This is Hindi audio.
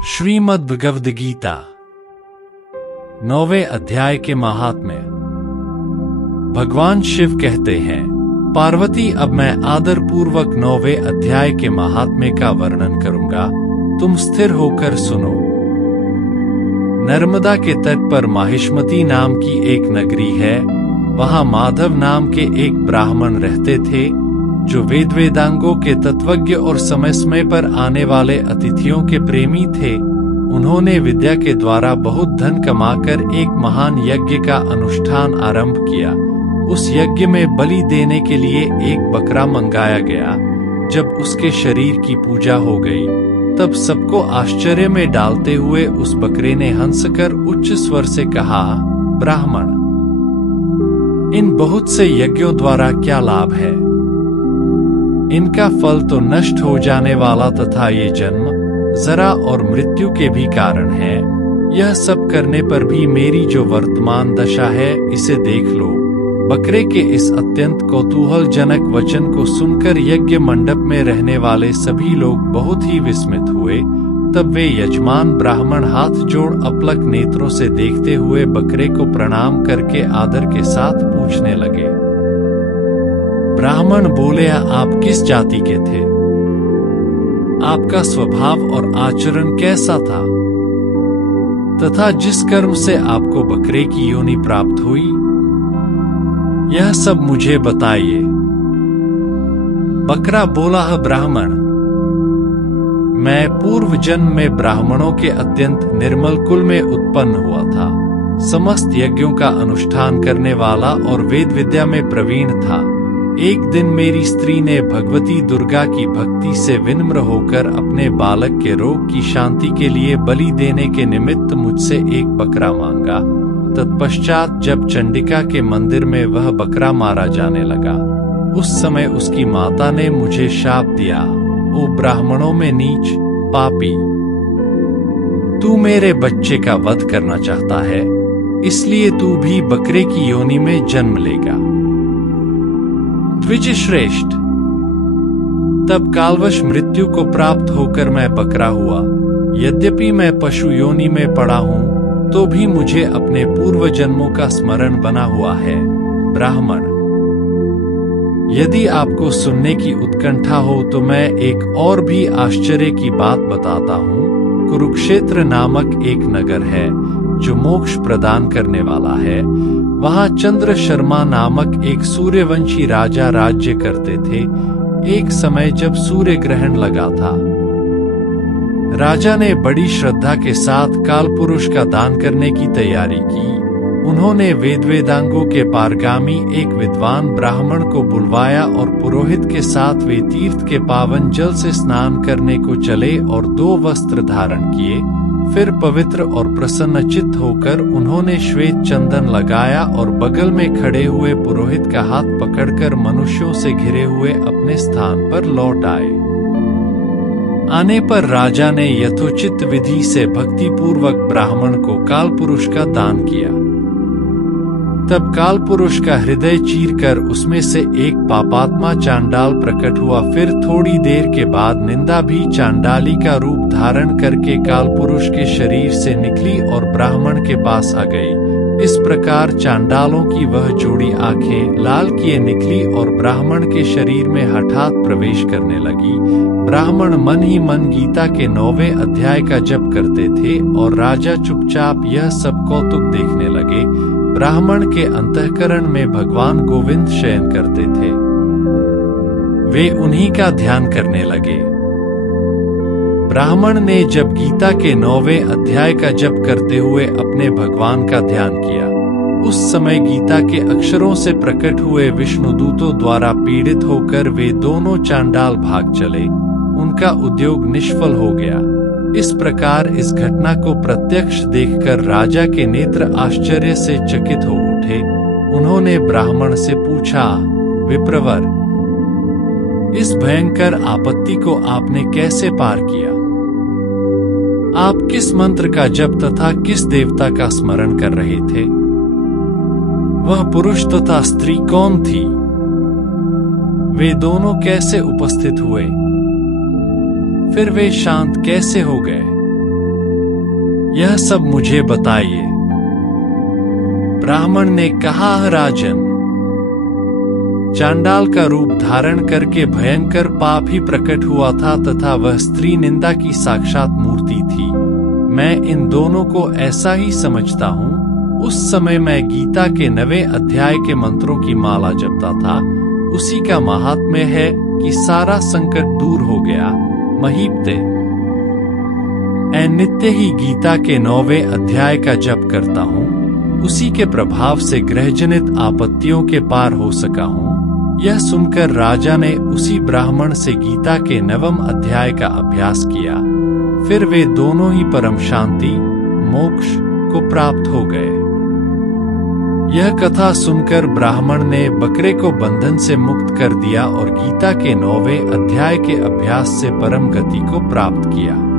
श्रीमद् भगवद गीता 9वें अध्याय के महात्म्य। भगवान शिव कहते हैं, पार्वती अब मैं आदर पूर्वक 9वें अध्याय के महात्म्य का वर्णन करूंगा, तुम स्थिर होकर सुनो। नर्मदा के तट पर माहिष्मती नाम की एक नगरी है। वहां माधव नाम के एक ब्राह्मण रहते थे, जो वेदांगों के तत्वज्ञ और समय समय पर आने वाले अतिथियों के प्रेमी थे। उन्होंने विद्या के द्वारा बहुत धन कमाकर एक महान यज्ञ का अनुष्ठान आरंभ किया। उस यज्ञ में बलि देने के लिए एक बकरा मंगाया गया। जब उसके शरीर की पूजा हो गई, तब सबको आश्चर्य में डालते हुए उस बकरे ने हंसकर उच्च स्वर से कहा, ब्राह्मण, इन बहुत से यज्ञों द्वारा क्या लाभ है? इनका फल तो नष्ट हो जाने वाला तथा ये जन्म, जरा और मृत्यु के भी कारण है। यह सब करने पर भी मेरी जो वर्तमान दशा है, इसे देख लो। बकरे के इस अत्यंत कौतूहलजनक वचन को सुनकर यज्ञ मंडप में रहने वाले सभी लोग बहुत ही विस्मित हुए। तब वे यजमान ब्राह्मण हाथ जोड़ अपलक नेत्रों से देखते हुए बकरे को प्रणाम करके आदर के साथ पूछने लगे। ब्राह्मण बोले, आप किस जाति के थे? आपका स्वभाव और आचरण कैसा था? तथा जिस कर्म से आपको बकरे की योनि प्राप्त हुई, यह सब मुझे बताइए। बकरा बोला, ब्राह्मण, मैं पूर्व जन्म में ब्राह्मणों के अत्यंत निर्मल कुल में उत्पन्न हुआ था। समस्त यज्ञों का अनुष्ठान करने वाला और वेद विद्या में प्रवीण था। एक दिन मेरी स्त्री ने भगवती दुर्गा की भक्ति से विनम्र होकर अपने बालक के रोग की शांति के लिए बलि देने के निमित्त मुझसे एक बकरा मांगा। तत्पश्चात जब चंडिका के मंदिर में वह बकरा मारा जाने लगा, उस समय उसकी माता ने मुझे शाप दिया, ओ ब्राह्मणों में नीच पापी, तू मेरे बच्चे का वध करना चाहता है, इसलिए तू भी बकरे की योनि में जन्म लेगा। द्विज श्रेष्ठ, तब कालवश मृत्यु को प्राप्त होकर मैं बकरा हुआ। यद्यपि मैं पशु योनि में पड़ा हूं, तो भी मुझे अपने पूर्व जन्मों का स्मरण बना हुआ है। ब्राह्मण, यदि आपको सुनने की उत्कंठा हो तो मैं एक और भी आश्चर्य की बात बताता हूँ। कुरुक्षेत्र नामक एक नगर है, जो मोक्ष प्रदान करने वाला है। वहां चंद्र शर्मा नामक एक सूर्यवंशी राजा राज्य करते थे। एक समय जब सूर्य ग्रहण लगा था, राजा ने बड़ी श्रद्धा के साथ कालपुरुष का दान करने की तैयारी की। उन्होंने वेदांगों के पारगामी एक विद्वान ब्राह्मण को बुलवाया और पुरोहित के साथ वे तीर्थ के पावन जल से स्नान करने को चले और 2 वस्त्र धारण किए। फिर पवित्र और प्रसन्नचित्त होकर उन्होंने श्वेत चंदन लगाया और बगल में खड़े हुए पुरोहित का हाथ पकड़कर मनुष्यों से घिरे हुए अपने स्थान पर लौट आए। आने पर राजा ने यथोचित विधि से भक्तिपूर्वक ब्राह्मण को कालपुरुष का दान किया। तब कालपुरुष का हृदय चीरकर उसमें से एक पापात्मा चांडाल प्रकट हुआ। फिर थोड़ी देर के बाद निंदा भी चांडाली का रूप धारण करके कालपुरुष के शरीर से निकली और ब्राह्मण के पास आ गई। इस प्रकार चांडालों की वह जोड़ी आंखें लाल किए निकली और ब्राह्मण के शरीर में हठात प्रवेश करने लगी। ब्राह्मण मन ही मन गीता के 9वें अध्याय का जप करते थे और राजा चुपचाप यह सब कौतुक देखने लगे। ब्राह्मण के अंतःकरण में भगवान गोविंद शयन करते थे। वे उन्हीं का ध्यान करने लगे। ब्राह्मण ने जब गीता के 9वें अध्याय का जप करते हुए अपने भगवान का ध्यान किया, उस समय गीता के अक्षरों से प्रकट हुए विष्णुदूतों द्वारा पीड़ित होकर वे दोनों चांडाल भाग चले। उनका उद्योग निष्फल हो गया। इस प्रकार इस घटना को प्रत्यक्ष देखकर राजा के नेत्र आश्चर्य से चकित हो उठे। उन्होंने ब्राह्मण से पूछा, विप्रवर, इस भयंकर आपत्ति को आपने कैसे पार किया? आप किस मंत्र का जप तथा किस देवता का स्मरण कर रहे थे? वह पुरुष तथा स्त्री कौन थी? वे दोनों कैसे उपस्थित हुए? फिर वे शांत कैसे हो गए? यह सब मुझे बताइए। ब्राह्मण ने कहा, राजन, चांडाल का रूप धारण करके भयंकर पाप ही प्रकट हुआ था तथा वह स्त्री निंदा की साक्षात मूर्ति थी। मैं इन दोनों को ऐसा ही समझता हूँ। उस समय मैं गीता के 9वें अध्याय के मंत्रों की माला जपता था। उसी का महात्म्य है कि सारा संकट दूर हो गया। महीपते नित्य ही गीता के 9वें अध्याय का जप करता हूँ। उसी के प्रभाव से ग्रहजनित आपत्तियों के पार हो सका हूँ। यह सुनकर राजा ने उसी ब्राह्मण से गीता के 9वें अध्याय का अभ्यास किया। फिर वे दोनों ही परम शांति मोक्ष को प्राप्त हो गए। यह कथा सुनकर ब्राह्मण ने बकरे को बंधन से मुक्त कर दिया और गीता के 9वें अध्याय के अभ्यास से परम गति को प्राप्त किया।